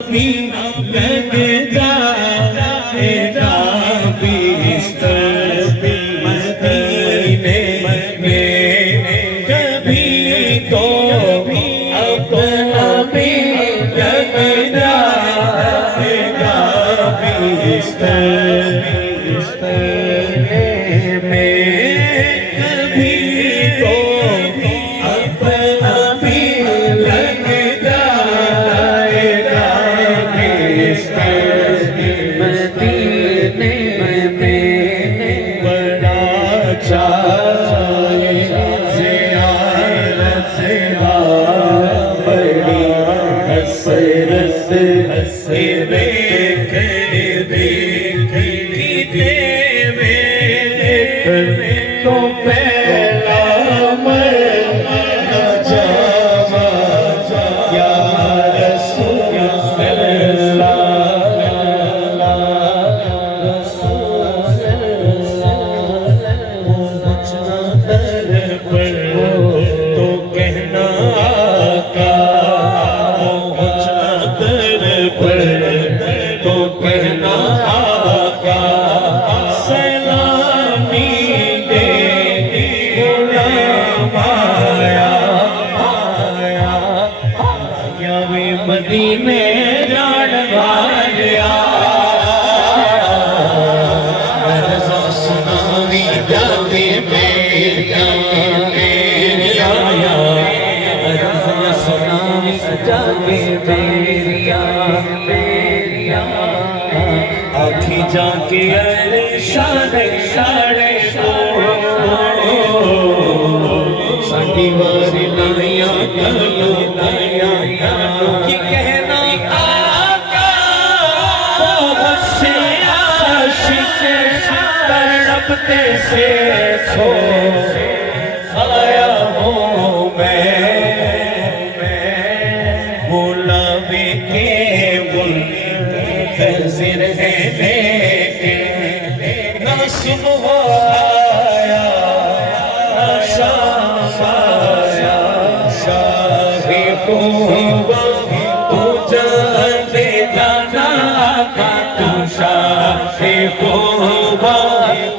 لگ جائے گا بستر مدینے میں کبھی تو اپنا بھی لگ جائے گا بستر میں کبھی تو اپنا بھی لگ جائے گا مدینے میں بڑا چاہے زیارت بڑی حسرت دیکھ تو پہلا مر جاوا یا رسول اللہ تو کہنا آقا تو کہنا آقا سلامی دے غلام آیا یا وی مدینے جان والیا رضا سناوی جاوی میریا رضا سناوی جاوی میریا آکھی جا کے ارشاد ساڈی واری لائیاں کلو کی کہنا آقا بہت سے عاشق تڑپتے سے چھو آیا ہوں میں بلاوے کے منتظر ہے لیکن نہ سن ہو آیا شاہ آیا شاہ کو تو جانے جانا آقا تو شاہ کو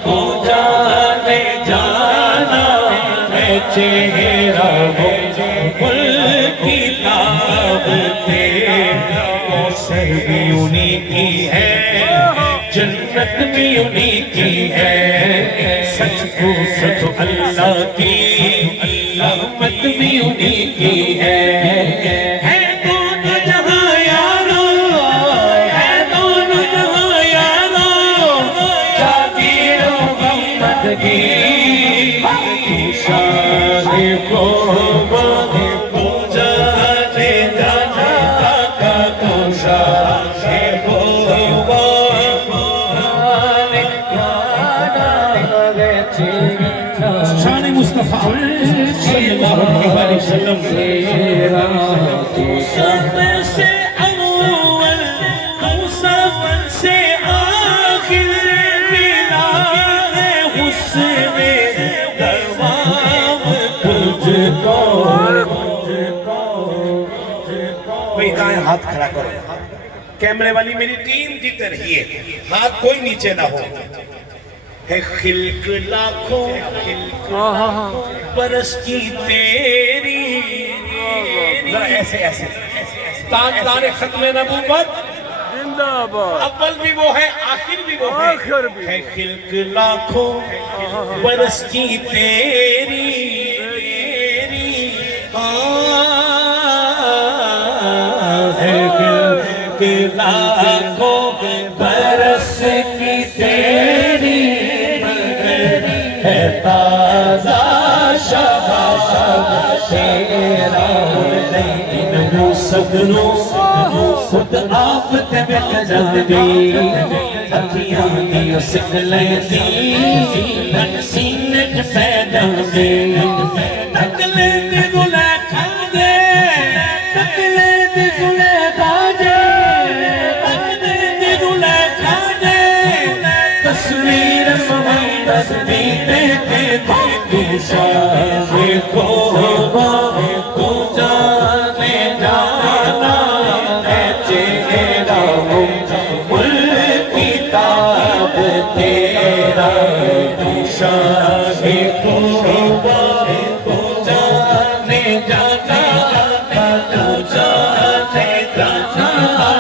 تو جانے جانا ہے چہرہ کی تابتے کوثر بھی انہی کی ہے جنت بھی انہی کی ہے سچ کو سچ اللہ کی رحمت بھی انہی کی ہے دونوں جہاں یارو ہے دونوں جہاں یارو جاگیر و محمد کی تو شاہ کو شان مصطفیٰ صلی اللہ علیہ وسلم تو سب سے اول تو سب سے آخر ملا ہے حسن دوام تجھ کو بھئی دائیں ہاتھ کھڑا کرو کیمرے والی میری ٹیم جیت رہی ہے ہاتھ کوئی نیچے نہ ہو ہے خلق لاکھوں برس کی تیری ذرا ایسے ایسے تاجدار ختم نبوت اول بھی وہ ہے آخر بھی وہ ہے خلق لاکھوں برس کی تیری ہے خلق لاکھوں برس کی تیری تازہ شباب تیرا لیکن وہ سگنوں خود آپ تے بک جاتی اکھیاں دی سکلے دی بن سینج پیدا دے تکلے دی گلے کھا دے تکلے دی گلے کھا دے تکلے دی گلے کھا دے تصویر محمد دی دیکھے تو شاہ کو تو جانے جانا ہے چہرہ ہوں کتاب تیرا شان خوبا تو جانے جانا تو جانے جانا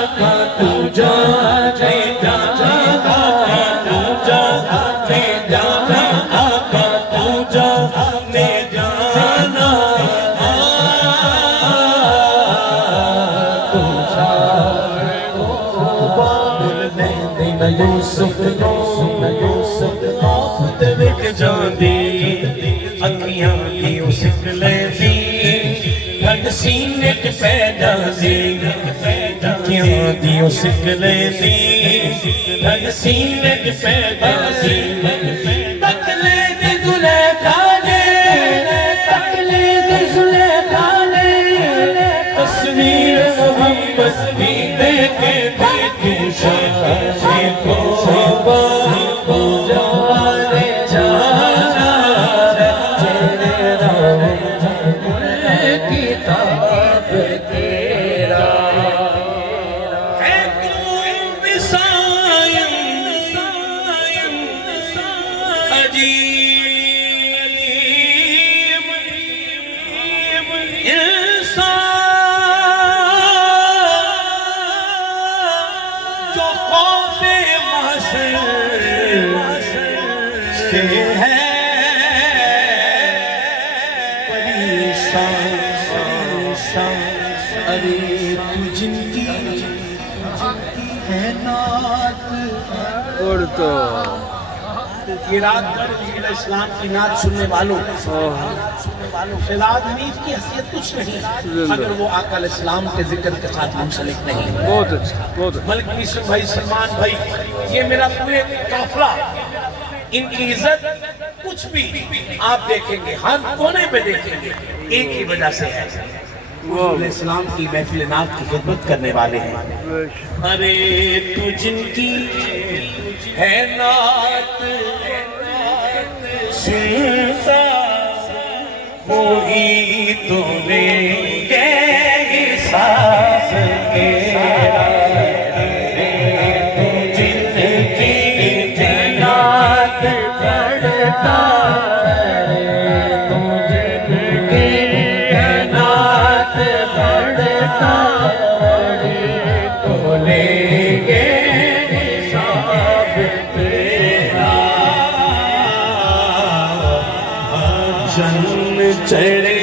تو جانے جانا تو جانے جانا تو جانے جانا یوسف یوسف آفت وچ جاندی اکھیاں دی اسک لیندی ٹھنڈ سینے تے پے جاندی اکھیاں دی اسک لیندی ٹھنڈ سینے تے پے جاندی تک لے دے زلیخا نے تک لے دے زلیخا نے تصویر محمد دی دیکھ کے تو شاہ ارے تو جن کی ہے نعت اڑتو یہ رات بھر اسلام کی نعت سننے والوں خلاد حنیف کی حیثیت کچھ نہیں اگر وہ آقا علیہ السلام کے ذکر کے ساتھ منسلک نہیں بہت اچھا بہت اچھا ملک میسر بھائی سلمان بھائی یہ میرا پورے قافلہ ان کی عزت کچھ بھی آپ دیکھیں گے ہر کونے پہ دیکھیں گے ایک ہی وجہ سے ہے حضور علیہ السلام کی محفل نعت کی خدمت کرنے والے ہیں ارے تو جن کی ہے نعت سنتا وہی تو لیں گے حساب تیرا تو جن کی ہے نعت پڑھتا چڑھے